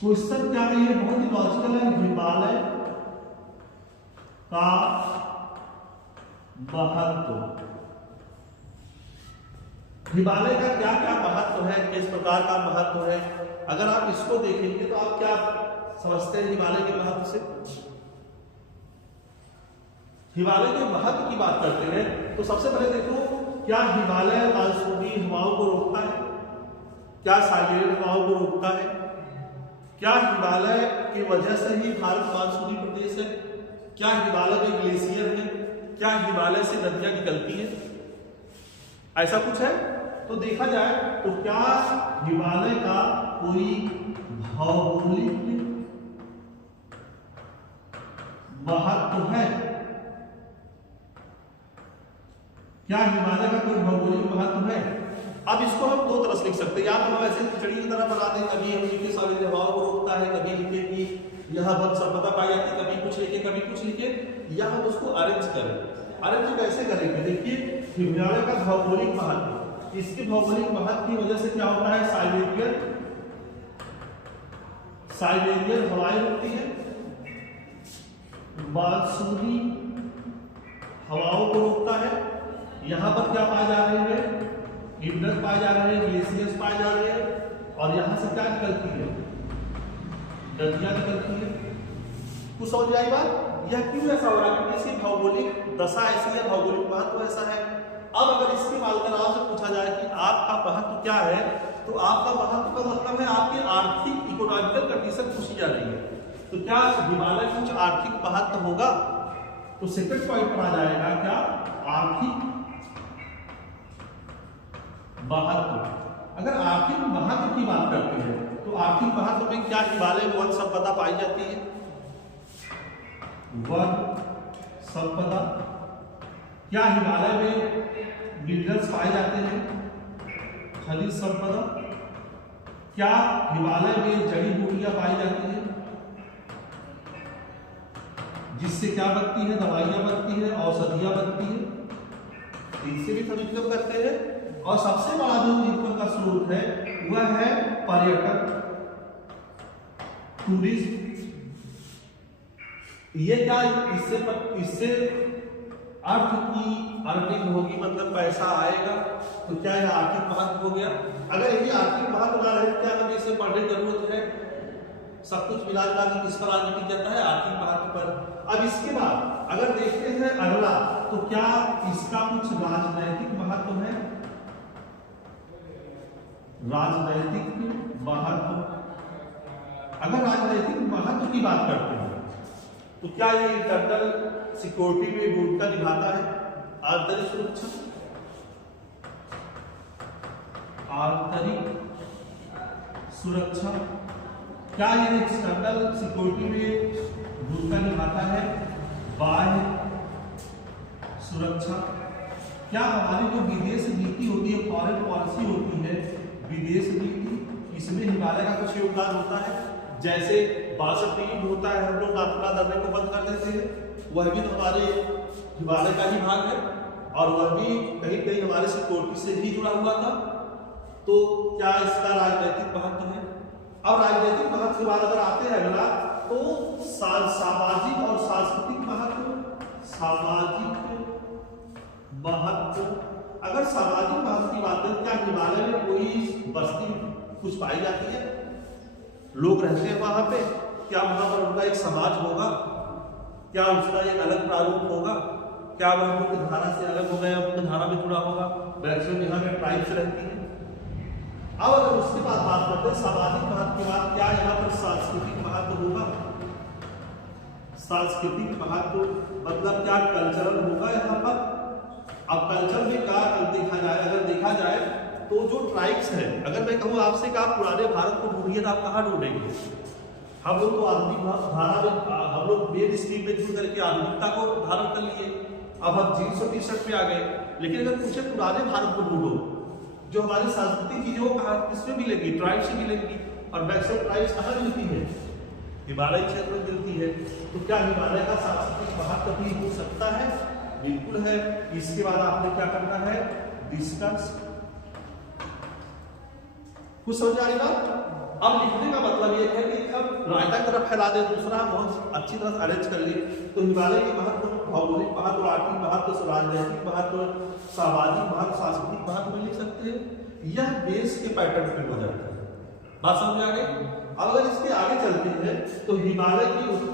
Question क्या है, ये बहुत ही लॉजिकल है। हिमालय का महत्व, हिमालय का क्या क्या महत्व है, किस प्रकार का महत्व है, अगर आप इसको देखेंगे तो आप क्या समझते हैं हिमालय के महत्व से? हिमालय के महत्व की बात करते हैं तो सबसे पहले देखो, क्या हिमालय मानसूनी हवाओं को रोकता है? क्या साइक्लोनिक हवाओं को रोकता है? क्या हिमालय की वजह से ही भारत मानसूनी प्रदेश है? क्या हिमालय में ग्लेशियर है? क्या हिमालय से नदियां निकलती है? ऐसा कुछ है? तो देखा जाए तो क्या हिमालय का कोई भौगोलिक महत्व है? क्या हिमालय का कोई भौगोलिक महत्व है? अब इसको हम दो तरह से लिख सकते हैं, या तो हम ऐसे खिचड़ी की तरह बना दें, कभी हम लिखे सारी हवाओं को रोकता है, कभी लिखे कि यह वन संपदा पाई जाती है, कभी कुछ लिखे कभी कुछ लिखे, या हम उसको अरेंज करें। अरेंज कैसे करेंगे? देखिए, हिमालय का भौगोलिक महत्व, इसके भौगोलिक महत्व की वजह से क्या होता है, साइबेरियन हवाएं होती है, मानसूनी हवाओं को रोकता है। यहां पर क्या पाए जा रहे हैं? इंडस पाए जा रहे हैं, ग्लेशियर्स पाए जा रहे हैं, और यहां से क्या निकलती है? नदियां निकलती है। कुछ समझ आई बात? यह क्यों ऐसा हो रहा है? क्योंकि इसकी भौगोलिक दशा ऐसी है, भौगोलिक महत्व ऐसा है। अब अगर इसके बालकनाव से पूछा जाए कि आपका महत्व क्या है, तो आपका महत्व का मतलब है आपकी आर्थिक इकोनॉमिकल कंडीशन पूछी जा रही है। तो क्या हिमालय कुछ आर्थिक महत्व होगा? तो सेकंड पॉइंट पर आ जाएगा क्या? आर्थिक महत्व। अगर आर्थिक महत्व की बात करते हैं तो आर्थिक महत्व में क्या हिमालय में वन संपदा पाई जाती है? वन संपदा। क्या हिमालय में मिनरल्स पाए जाते हैं? खनिज संपदा। क्या हिमालय में जड़ी बूटियां पाई जाती हैं जिससे क्या बनती है? दवाइयां बनती है, औषधियां बनती है, इनसे भी हम इनकम करते हैं। और सबसे बड़ा जो इनकम का स्रोत है वह है पर्यटन, टूरिज्म। ये क्या, इससे अर्थ की अर्निंग होगी, मतलब पैसा आएगा। तो क्या यह आर्थिक महत्व हो गया? अगर यही आर्थिक महत्व ना रहे, क्या हमें इसे पढ़ने की जरूरत है? सब कुछ मिला जुला के किस पर आज टिक जाता है? आर्थिक महत्व पर। अब इसके बाद अगर देखते हैं अगला, तो क्या इसका कुछ राजनैतिक महत्व है? राजनैतिक महत्व। अगर राजनैतिक महत्व की बात करते हैं तो क्या यह इंटरनल सिक्योरिटी में भूमिका निभाता है? आंतरिक सुरक्षा, आंतरिक सुरक्षा। क्या यह एक्सटर्नल सिक्योरिटी में भूमिका निभाता है? बाह्य सुरक्षा। क्या हमारी जो विदेश नीति होती है, फॉरेन पॉलिसी होती है, विदेश नीति, इसमें हिमालय का कुछ योगदान होता है? जैसे 62 युद्ध होता है, हम लोग नाथुला दर्रे को बंद कर देते हैं, वह भी तो हमारे हिमालय का ही भाग है, और वह भी कहीं कहीं हमारे सिक्योरिटी से ही जुड़ा हुआ था। तो क्या इसका राजनीतिक महत्व है? अब राजनीतिक महत्व के बाद अगर आते हैं अगला, तो सामाजिक और सांस्कृतिक महत्व। सामाजिक महत्व। अगर सामाजिक महत्व की बात करें, क्या हिमालय में कोई बस्ती कुछ पाई जाती है? लोग रहते हैं वहां पे? क्या वहां पर उनका एक समाज होगा? क्या उसका एक अलग प्रारूप होगा? क्या वह मुख्य धारा से अलग हो गया, मुख्य धारा में जुड़ा होगा? मैक्सिमम यहाँ पे ट्राइब्स रहती है। अब अगर उसके बाद बात करते हैं सामाजिक महत्व की बात, क्या यहाँ पर सांस्कृतिक महत्व होगा? सांस्कृतिक महत्व मतलब क्या कल्चरल होगा यहाँ पर? अब कल्चर में क्या देखा जाए, अगर देखा जाए तो जो ट्राइब्स है, अगर मैं कहूँ आपसे कि आप पुराने भारत को ढूंढिए तो आप कहाँ ढूंढेंगे? हम लोग तो आधुनिक धारा में, हम लोग मेन स्ट्रीम में जुड़ करके आधुनिकता को धारण कर लिए। अब हम जीन्स और टी शर्ट पे आ गए, लेकिन अगर पूछे पुराने भारत को ढूंढो, जो हमारी सांस्कृतिक चीजें वो कहाँ किसमें मिलेगी? ट्राइब से मिलेगी। और मैक्सिमम ट्राइब्स कहाँ मिलती है? हिमालय क्षेत्र में मिलती है। तो क्या हिमालय का सांस्कृतिक महत्व भी हो सकता है? बिल्कुल है। इसके बाद आपने क्या करना है? डिस्कस। कुछ समझ आ रही बात? अब लिखने का मतलब ये है कि रायता की तरफ फैला दे, दूसरा बहुत अच्छी तरह से अरेंज कर ले, तो हिमालय के महत्व, भौगोलिक महत्व, आर्थिक महत्व, राजनीतिक महत्व, सामाजिक महत्व, सांस्कृतिक महत्व में लिख सकते हैं। यह देश के पैटर्न पे हो जाता है। बात समझ में आ गई। अब अगर इसके आगे चलते हैं तो हिमालय की